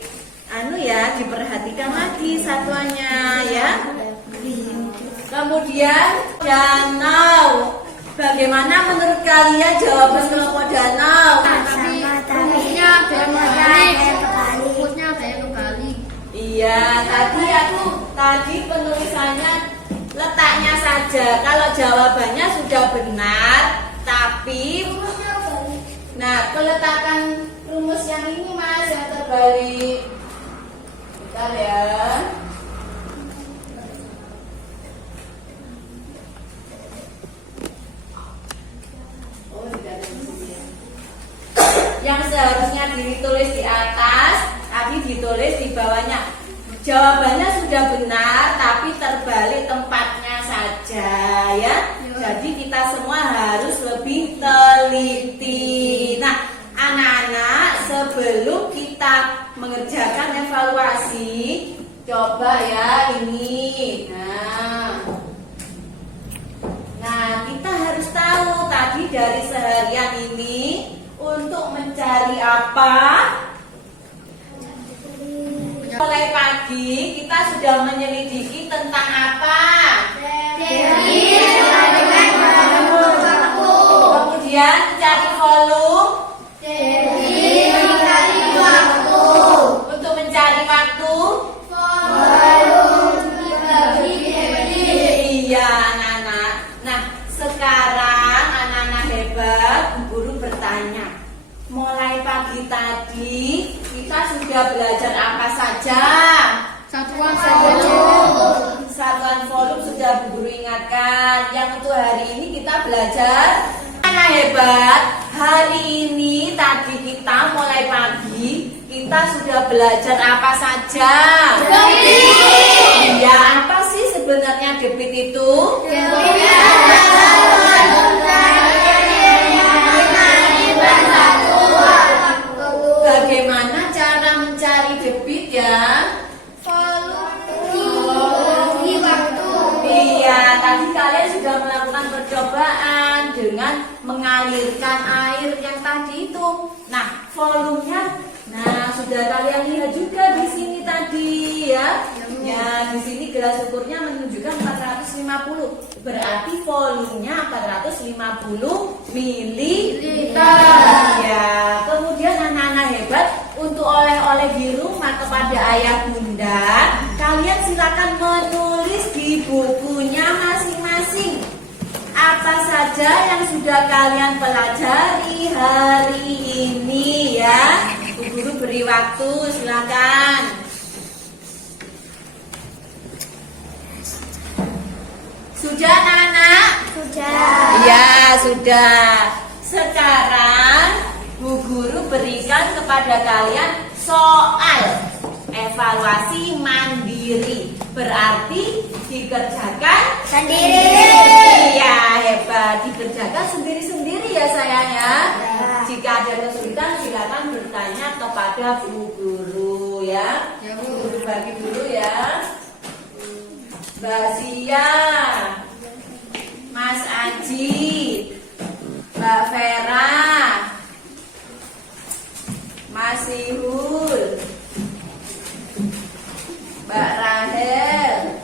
diperhatikan lagi satuannya ya. Kemudian danau. Bagaimana menurut kalian jawaban kelompok danau? Rumusnya ada yang kebalik. Iya, tadi penulisannya letaknya saja. Kalau jawabannya sudah benar, tapi peletakan rumus yang ini Mas yang terbalik. Bentar ya. Oh, tidak ada di sini ya. Yang seharusnya ditulis di atas, tadi ditulis di bawahnya. Jawabannya sudah benar, tapi terbalik tempatnya saja ya. Jadi kita semua harus lebih teliti. Nah, anak-anak, sebelum kita mengerjakan evaluasi, coba ya ini. Nah, kita harus tahu tadi dari seharian ini untuk mencari apa? Mulai pagi kita sudah menyelidiki tentang apa? Kemudian mencari volume. Untuk mencari waktu. Iya, anak-anak. Nah, sekarang anak-anak hebat, Bu Guru bertanya. Mulai pagi tadi kita sudah belajar apa saja? Satuan volume sudah Bu Guru ingatkan. Yang untuk hari ini kita belajar anak hebat. Hari ini tadi kita mulai pagi kita sudah belajar apa saja? Debit. Ya, apa sih sebenarnya debit itu? Bagaimana cara mencari debit ya? Iya, tadi kalian sudah melakukan percobaan dengan mengalirkan air yang tadi itu. Nah, volumenya, sudah kalian lihat juga di sini tadi ya. Ya, di sini gelas ukurnya menunjukkan 450. Berarti volumenya 450 mililiter. Ya, kemudian anak-anak hebat, untuk oleh-oleh di rumah kepada ayah bunda, kalian silakan menulis di bukunya masing-masing apa saja yang sudah kalian pelajari hari ini ya. Bu Guru beri waktu, silakan. Sudah anak-anak? Sudah. Ya, sudah. Sekarang Bu Guru berikan kepada kalian soal evaluasi mandiri. Berarti dikerjakan Sendiri. Iya, hebat. Dikerjakan sendiri-sendiri ya sayang ya. Jika ada kesulitan silakan bertanya kepada Bu Guru ya. Bu Guru bagi dulu ya. Mbak Zia, Mas Aji, Mbak Vera, Mas Ihul, Mbak Rahel.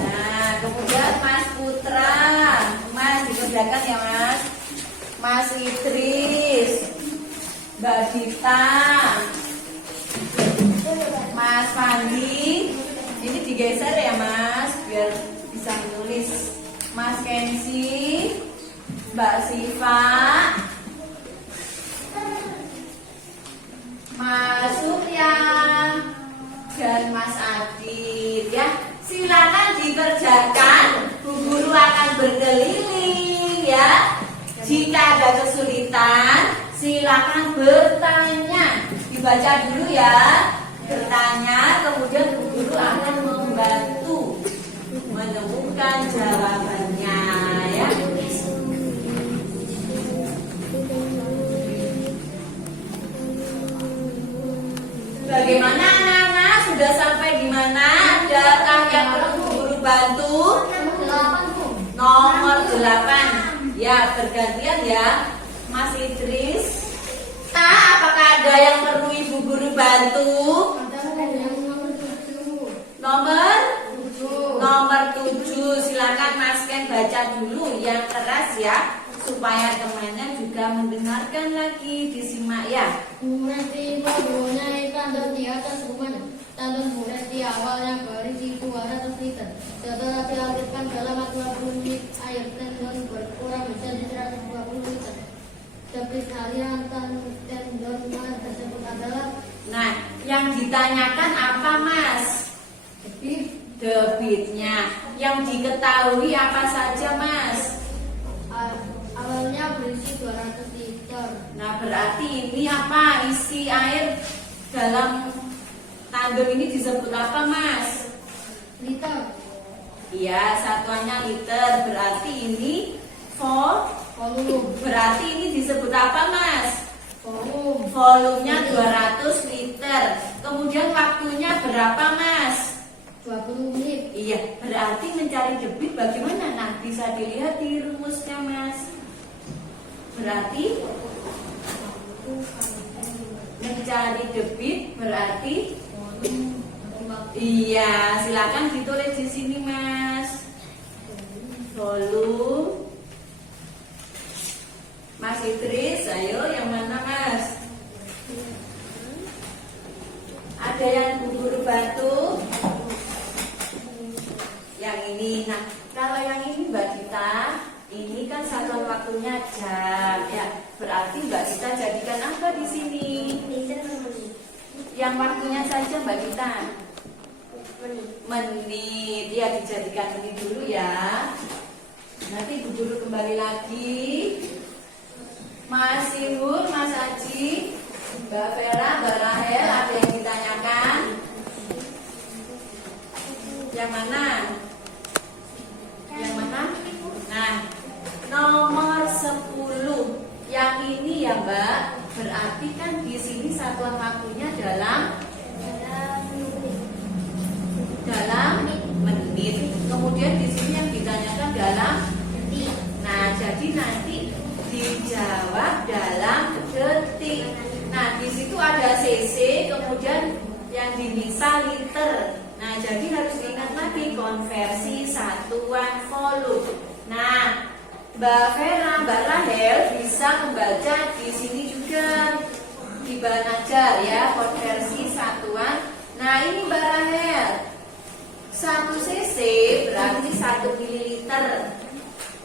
Nah, kemudian Mas Putra, Mas dikerjakan ya Mas. Mas Idris, Mbak Dita, Mas Fandi. Ini digeser ya Mas, biar bisa menulis. Mas Kenzi, Mbak Siva, Mas Surya, dan Mas Adit ya. Silakan dikerjakan. Bu Guru akan silakan bertanya. Dibaca dulu ya. Bertanya, kemudian Bu Guru akan membantu menemukan jawabannya ya. Bagaimana anak-anak? Sudah sampai di mana? Adakah yang perlu Bu Guru bantu? Nomor 8. Ya, bergantian ya. Mas Idris. Apakah ada yang perlu Ibu Guru bantu? Nomor 7. Silakan Mas Ken baca dulu yang keras ya, supaya temannya juga mendengarkan lagi, disimak ya. Nanti baunya ikan dan di atas rumah. Tandon bulat di awalnya berisi 200 liter. Setelah dialirkan dalam 20 menit, air tendon berkurang menjadi 120 liter. Debit harian tendon tersebut adalah. Nah, yang ditanyakan apa Mas? Debitnya. Yang diketahui apa saja Mas? Awalnya berisi 200 liter. Nah, berarti ini apa? Isi air dalam tandon ini disebut apa Mas? Liter. Iya, satuannya liter. Berarti ini Volume. Berarti ini disebut apa Mas? Volume. Volumenya 200 liter. Kemudian waktunya berapa Mas? 20 menit. Iya, berarti mencari debit bagaimana? Nah, bisa dilihat di rumusnya Mas. Berarti mencari debit berarti iya, silakan ditulis di sini Mas. Volume. Mas Idris, ayo yang mana Mas? Ada yang Bu Guru bantu? Yang ini. Nah, kalau yang ini Mbak Dita, ini kan satuan waktunya jam ya. Berarti Mbak Dita jadikan apa di sini? Yang waktunya saja Mbak Dita. Menit. Ya, dijadikan menit dulu ya. Nanti Bu Guru kembali lagi. Mas Ibu, Mas Aji, Mbak Vera, Mbak Rahel, ada yang ditanyakan? Yang mana? Yang mana? Nah, nomor 10. Yang ini ya Mbak, berarti kan di sini satuan waktunya dalam menit. Kemudian di sini yang ditanyakan dalam detik. Nah, jadi nanti dijawab dalam detik. Nah, di situ ada cc, kemudian yang dimisah liter. Nah, jadi harus diingat lagi konversi satuan volume. Nah, Mbak Vera, Mbak Rahel bisa membaca di sini juga di Banajar ya, konversi satuan. Nah, ini Mbak Rahel, 1 cc berarti 1 mililiter,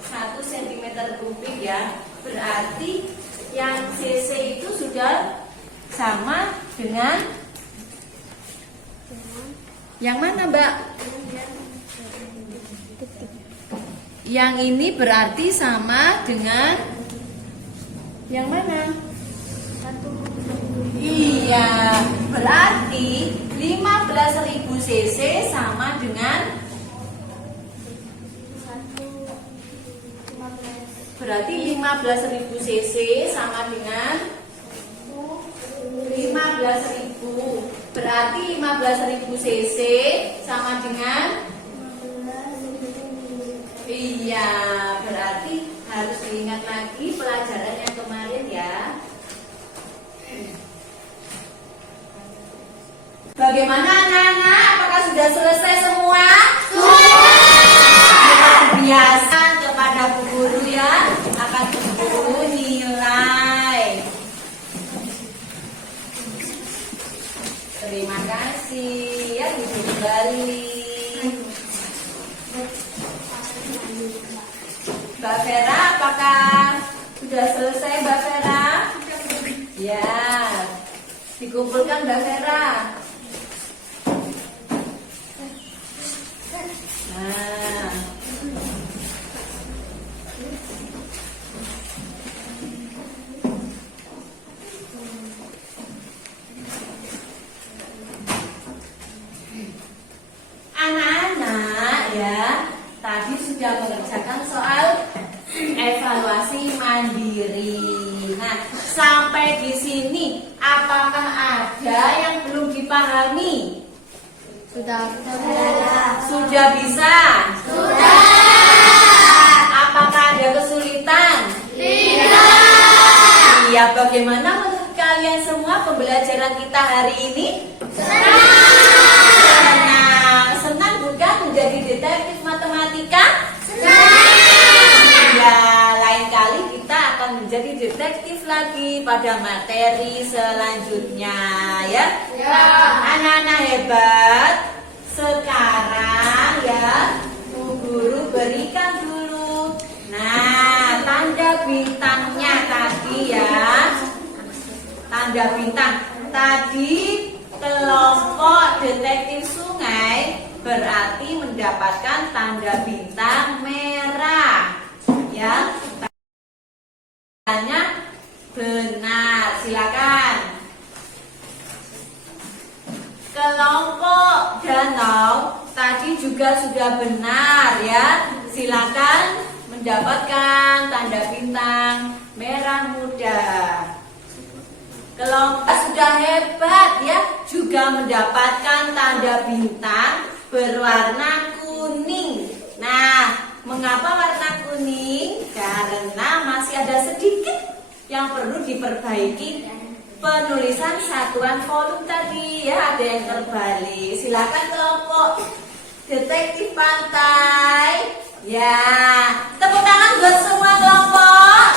1 cm kubik ya. Berarti yang cc itu sudah sama dengan yang mana Mbak? Yang ini berarti sama dengan yang mana? Iya, berarti 15.000 cc sama dengan berarti 15.000 cc sama dengan 15.000. Berarti 15.000 cc sama dengan iya, berarti harus diingat lagi pelajaran yang kemarin ya. Bagaimana anak-anak? Apakah sudah selesai semua? Biasa kepada Bu Guru ya, akan Bu Guru nilai. Terima kasih ya Bu Guru kembali. Mbak Vera, apakah sudah selesai Mbak Vera? Ya, dikumpulkan Mbak Vera. Nah, Sampai di sini, apakah ada yang belum dipahami? Sudah. Sudah bisa? Sudah. Apakah ada kesulitan? Tidak. Iya, bagaimana menurut kalian semua pembelajaran kita hari ini? Senang. Senang bukan menjadi detektif matematika? Ya, lain kali kita akan menjadi detektif lagi pada materi selanjutnya ya. Anak-anak hebat, sekarang ya Bu Guru berikan dulu. Nah, tanda bintangnya tadi ya. Tanda bintang tadi kelompok detektif sungai berarti mendapatkan tanda bintang merah. Ya, tanya benar, silakan. Kelompok danau tadi juga sudah benar ya. Silakan mendapatkan tanda bintang merah muda. Kelompok sudah hebat ya, juga mendapatkan tanda bintang berwarna kuning. Nah, mengapa warna kuning? Karena masih ada sedikit yang perlu diperbaiki. Penulisan satuan volume tadi ya, ada yang terbalik. Silakan kelompok detektif pantai. Ya, tepuk tangan buat semua kelompok.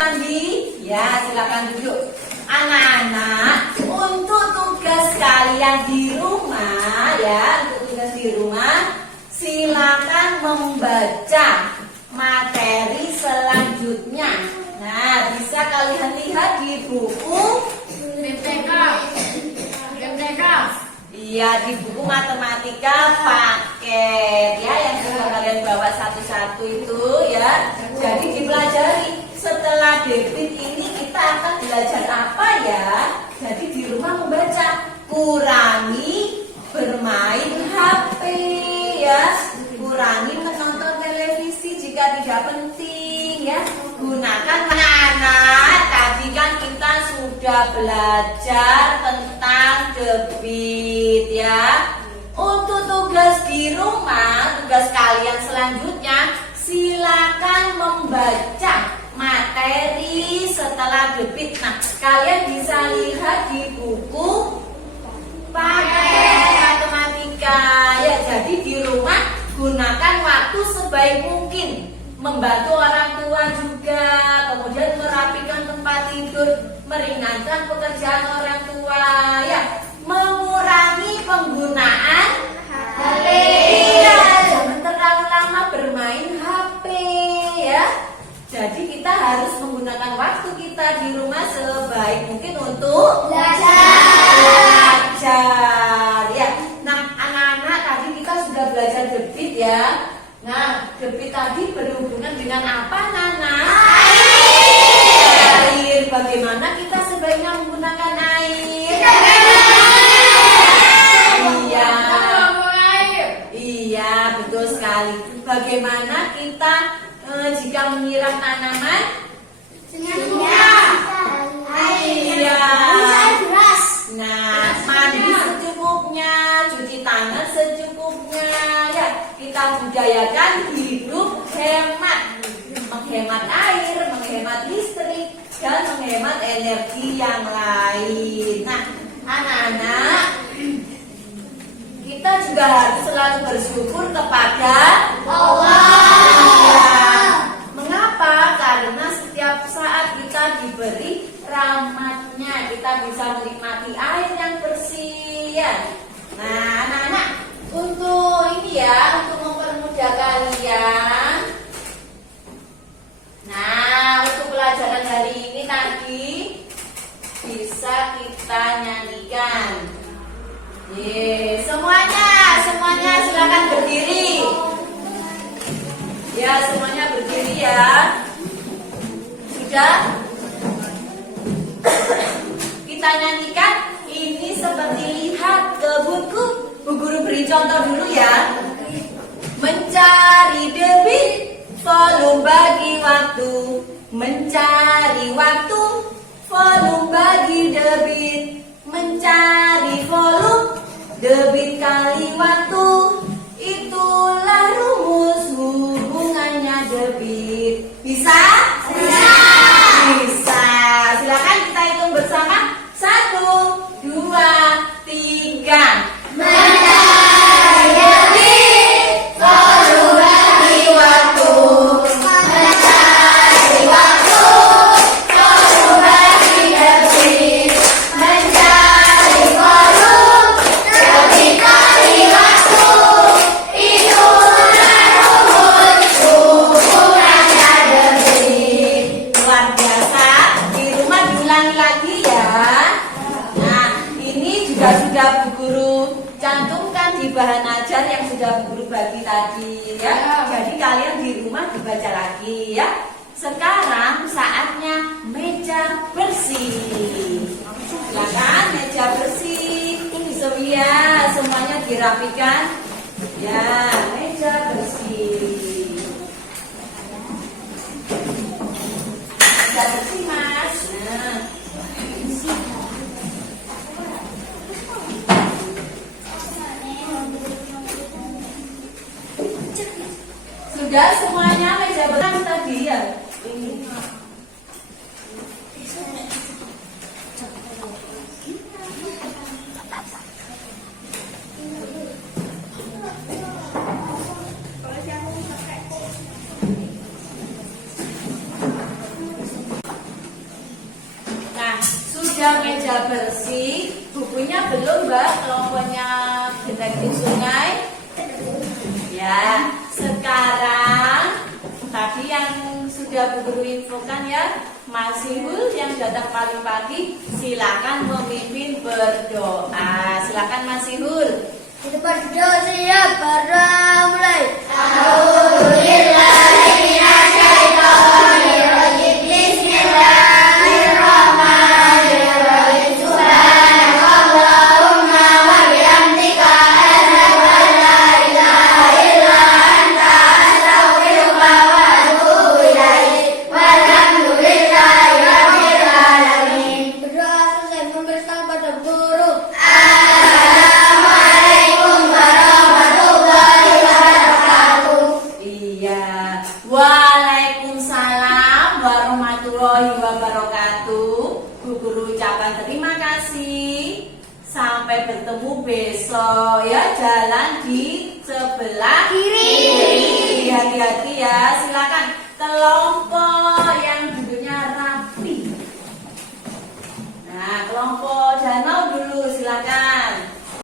Andi, ya silakan duduk. Anak-anak, untuk tugas kalian di rumah ya, untuk tugas di rumah, silakan membaca materi selanjutnya. Nah, bisa kalian lihat di buku BMTK. iya, di buku matematika paket ya, yang sudah kalian bawa satu-satu itu ya. Jadi dipelajari. Setelah debit ini kita akan belajar apa ya? Jadi di rumah membaca, kurangi bermain HP ya, kurangi menonton televisi jika tidak penting ya. Gunakan anak-anak. Tadi kan kita sudah belajar tentang debit ya. Untuk tugas di rumah, tugas kalian selanjutnya, silakan membaca materi setelah debit. Nah, kalian bisa lihat di buku paket matematika ya. Jadi di rumah gunakan waktu sebaik mungkin, membantu orang tua juga, kemudian merapikan tempat tidur, meringankan pekerjaan orang tua ya, mengurangi penggunaan HP. Iya, jangan terlalu lama bermain HP ya. Jadi kita harus menggunakan waktu kita di rumah sebaik mungkin untuk belajar ya. Nah, anak-anak, tadi kita sudah belajar debit ya. Nah, debit tadi berhubungan dengan apa, Nana? Air. Bagaimana kita sebaiknya menggunakan air? Iya, betul sekali. Bagaimana kita jika menyiram tanaman? Iya. Nah, mandi secukupnya, cuci tangan secukupnya ya. Kita budayakan hidup hemat, menghemat air, menghemat listrik, dan menghemat energi yang lain. Nah, anak-anak, kita juga harus selalu bersyukur kepada Allah. Mengapa? Karena setiap saat kita diberi rahmatnya, kita bisa menikmati air yang bersih ya. Nah, anak-anak, untuk ini ya, untuk mempermudah kalian. Nah, untuk pelajaran hari ini tadi bisa kita nyanyikan. Semuanya silakan berdiri. Ya, semuanya berdiri ya. Sudah? Kita nyanyikan. Ini seperti lihat kebunku. Bu Guru beri contoh dulu ya. Mencari debit, volume bagi waktu, Mencari waktu, volume bagi debit. Mencari volume, debit kali waktu. Itulah rumus hubungannya debit. Bisa? Bisa. Bisa. Silakan kita hitung bersama. 1, 2, 3. Mencari debit, volume bagi waktu. Mencari waktu, volume bagi debit. Mencari volume, debit kali waktu. Itulah rumus hubungannya debit. Luar biasa. Di rumah diulangi lagi ya. Nah, ini juga sudah Bu Guru cantumkan di bahan ajar yang sudah Bu Guru bagi tadi ya. Jadi kalian di rumah dibaca lagi ya. Sekarang saatnya meja bersih. Silakan meja bersih. Ya, semuanya dirapikan. Ya, meja bersih. Meja bersih, Mas. Nah. Sudah semuanya meja bersih tadi ya. Ini. Nah, sudah meja bersih, bukunya belum, Mbak? Kelompoknya Detektif Sungai. Ya, sekarang tadi yang sudah Bu Guru infokan ya, Masihul yang datang paling pagi, silakan memimpin berdoa. Silakan Masihul. Kita berdoa siap, para mulai. Berdoa selesai memberi salam pada guru. Iya. Waalaikumsalam warahmatullahi wabarakatuh. Bu Guru ucapkan terima kasih. Sampai bertemu besok ya, jalan di sebelah kiri. Hati-hati ya. Silakan kelompok